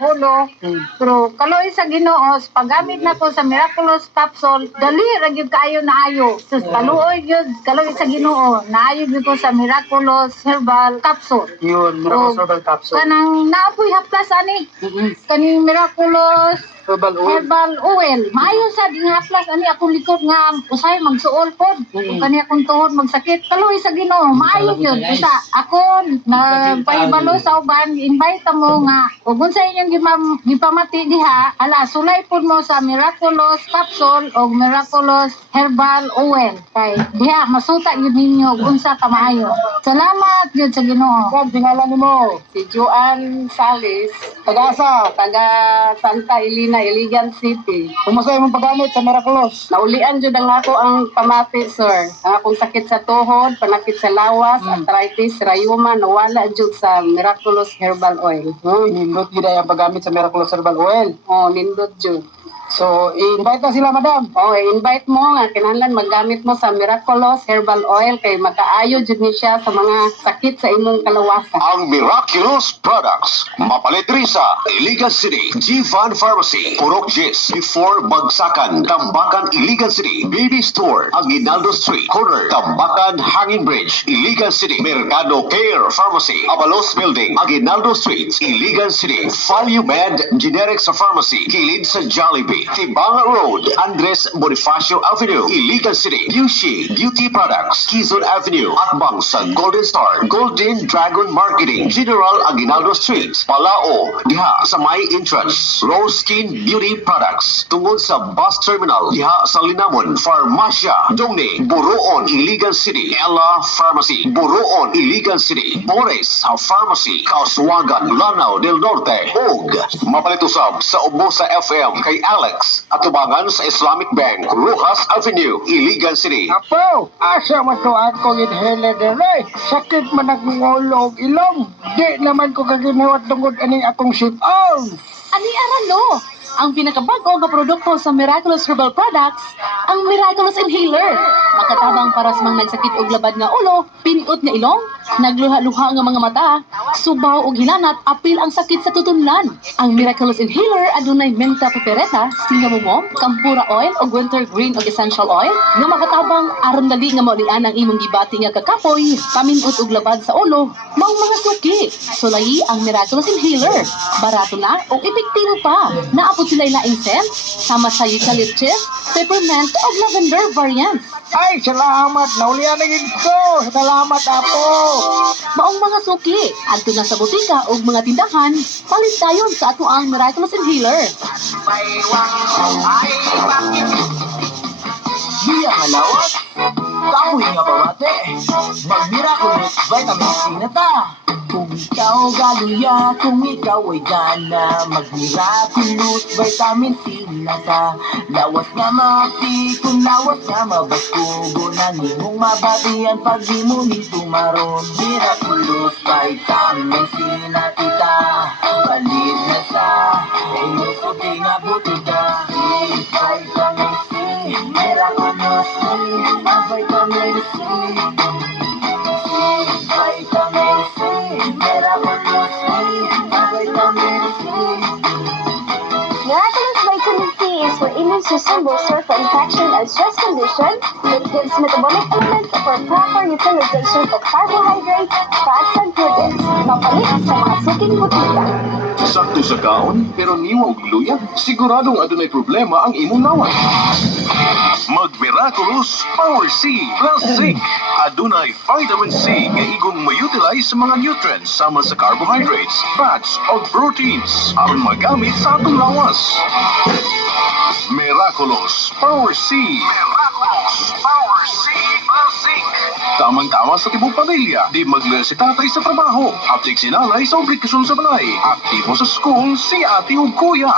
ulo. Pero kaloy sa Ginoo, paggamit na ko sa Miraculous Capsule, dali ra gyud kaayo naayo. Sus kaluoy gyud kaloy sa Ginoo, naayo gyud ko sa Miraculous Herbal Capsule. Yun, Miraculous Herbal Capsule. Kanang naapoy haplas ani. Kaning Miraculous Herbal oil. Herbal oil. Maayo sa ding haplas ani akong likod nga usay magsuol pod. Kung kani akong tuhod magsakit, kaloy sa Ginoo, maayo gyud. Usa ako nagpaibalo sa uban, invite mo nga ug unsa inyong gipamati diha, ala sulay pod mo sa Miraculous Capsule o Miraculous Herbal Oil. Kay diha masuta gyud ninyo ug unsa ka maayo. Salamat gyud sa Ginoo. Kung tingalan nimo, Si Joanne Salis, taga-asa, taga Santa Elena, Iligan City. kumusta imong paggamit sa Miraculous? Naulian jud ang ako ang pamati, sir. Ang akong sakit sa tuhod, panakit sa lawas, arthritis, rayuma, nawala jud sa Miraculous Herbal Oil. Nindot gid ang paggamit sa Miraculous Herbal Oil. Oh, nindot jud. So, i-invite na sila, madam. Oh, invite mo nga kinahanglan maggamit mo sa Miraculous Herbal Oil kay makaayo jud ni siya sa mga sakit sa imong kalawasan. Ang Miraculous Products. Mapalit rin sa Iligan City, G-Van Pharmacy, Purok Gis, before Bagsakan, Tambakan, Iligan City, Baby Store, Aguinaldo Street, corner, Tambakan, Hanging Bridge, Iligan City, Mercado Care Pharmacy, Abalos Building, Aguinaldo Street, Iligan City, Value Med Generics Pharmacy, kilid sa Jollibee, Tibanga Road, Andres Bonifacio Avenue, Iligan City, Yushi Beauty Products, Quezon Avenue, Akbang sa Golden Star, Golden Dragon Marketing, General Aguinaldo Street, Palao, diha sa may entrance, Rose Skin Beauty Products, tungod sa bus terminal, diha sa Linamon, Farmacia, Dongni, Buroon, Iligan City, Ella Pharmacy, Buroon, Iligan City, Bores Pharmacy, Kauswagan, Lanao del Norte, ug mapalit usab sa Ubo sa FM kay Alex at tubangan sa Islamic Bank, Rojas Avenue, Iligan City. Apo, asa man to ako inhaler dere. Sakit man akong ulo ug ilong. Di naman ko kaginawa tungod aning akong sit-on. Ani aralo, ang pinakabago nga produkto sa Miraculous Herbal Products, ang Miraculous Inhaler. Makatabang para sa mga nagsakit og labad nga ulo, pinot nga ilong, nagluha-luha nga mga mata, subaw og hilanat, apil ang sakit sa tutunlan. Ang Miraculous Inhaler adunay menta pepereta, cinnamon, kampura oil og winter green og essential oil nga makatabang aron dali nga maulian ang imong gibati nga kakapoy, paminot og labad sa ulo, mao mga suki. Sulayi ang Miraculous Inhaler. Barato na o epektibo pa. Naapot sila laing scent, sama sa eucalyptus, peppermint o lavender variant. Ay, salamat. Naulian na gid ko. Salamat, Apo. Maong mga suki, adto na sa butika o mga tindahan, palit dayon sa ato ang Miraculous Inhaler. Biya nga lawat, kapoy nga bawate, mag-Miraculous Vitamin C na ta. Kung ikaw galuya, kung ikaw ay gana, mag-Miraculous Vitamin C na ta. Lawas nga mati, kung lawas nga mabaskugo, nang imong mabatian pag di mo ni tumaron. Miraculous Vitamin C na tita, palit na sa inyong puti nga butika. Vitamin C, Miraculous C, Vitamin C. Vitamin C, Miraculous C, Vitamin C. Miraculous Vitamin C is for immune system booster for infection and stress condition. It gives metabolic elements for proper utilization of carbohydrates, fats, and proteins. Mapalit sa mga suking butika. Sakto sa kaon, pero niwa og luya, siguradong adunay problema ang imong naway. Mag-Miraculous Power C plus Zinc. Adunay vitamin C nga igong ma-utilize sa mga nutrients sama sa carbohydrates, fats, o proteins aron magamit sa atong lawas. Miraculous Power C. Miraculous Power C plus Zinc. Tamang-tama sa tibong pamilya, di maglan si tatay sa trabaho, aptik si nanay sa obligasyon sa balay, aktibo sa school si ate o kuya.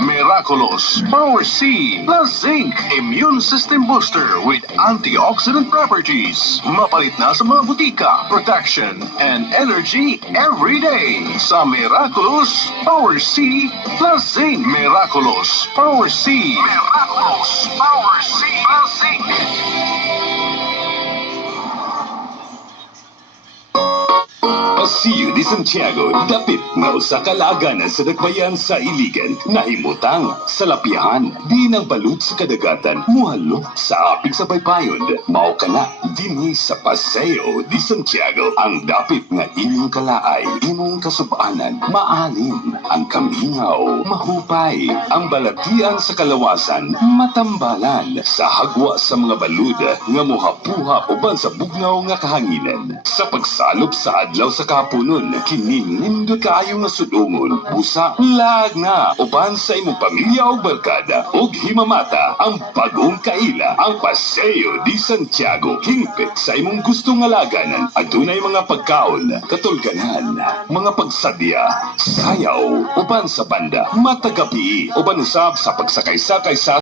Miraculous Power C plus Zinc Immune System Booster with antioxidant properties. Mapalit na sa mga butika, protection, and energy every day. Sa Miraculous Power C plus Zinc. Miraculous Power C. Miraculous Power C plus Zinc. Paseo de Santiago, dapit na usa ka laaganan sa Dakbayan sa Iligan, nahimutang sa lapihan, di nang balut sa kadagatan, muhalok sa apig sa baybayon. Mao ka na, dinhi sa Paseo de Santiago, ang dapit nga inyong kalaay, imong kasubanan, maalim, ang kamingaw, mahupay, ang balatian sa kalawasan, matambalan, sa hagwa sa mga balud, nga muhapuha uban sa bugnaw nga kahanginan. Sa pagsalop sa adlaw sa kapunon, kininindot kaayo nga sudungon, busa, lag na, uban sa imong pamilya o barkada, og himamata, ang bagong kaila, ang Paseo de Santiago, hingpit sa imong gustong alaganan, adunay mga pagkaon, katulganan, mga pagsadya, sayaw, uban sa banda, matagabi, uban usab sa pagsakay-sakay sa